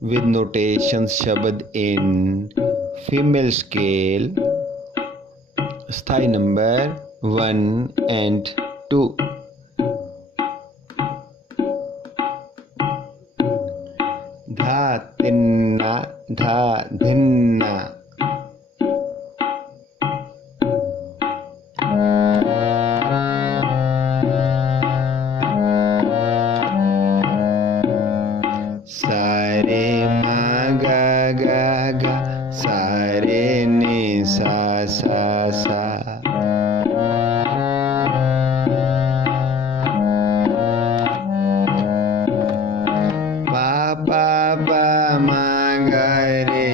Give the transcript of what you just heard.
with notations शब्द in female scale स्थाई number 1 and 2। धा तिन्ना धा धिन्ना सारे मा गा गा गा सारे नि सा सा सा पा पा पा मा गा रे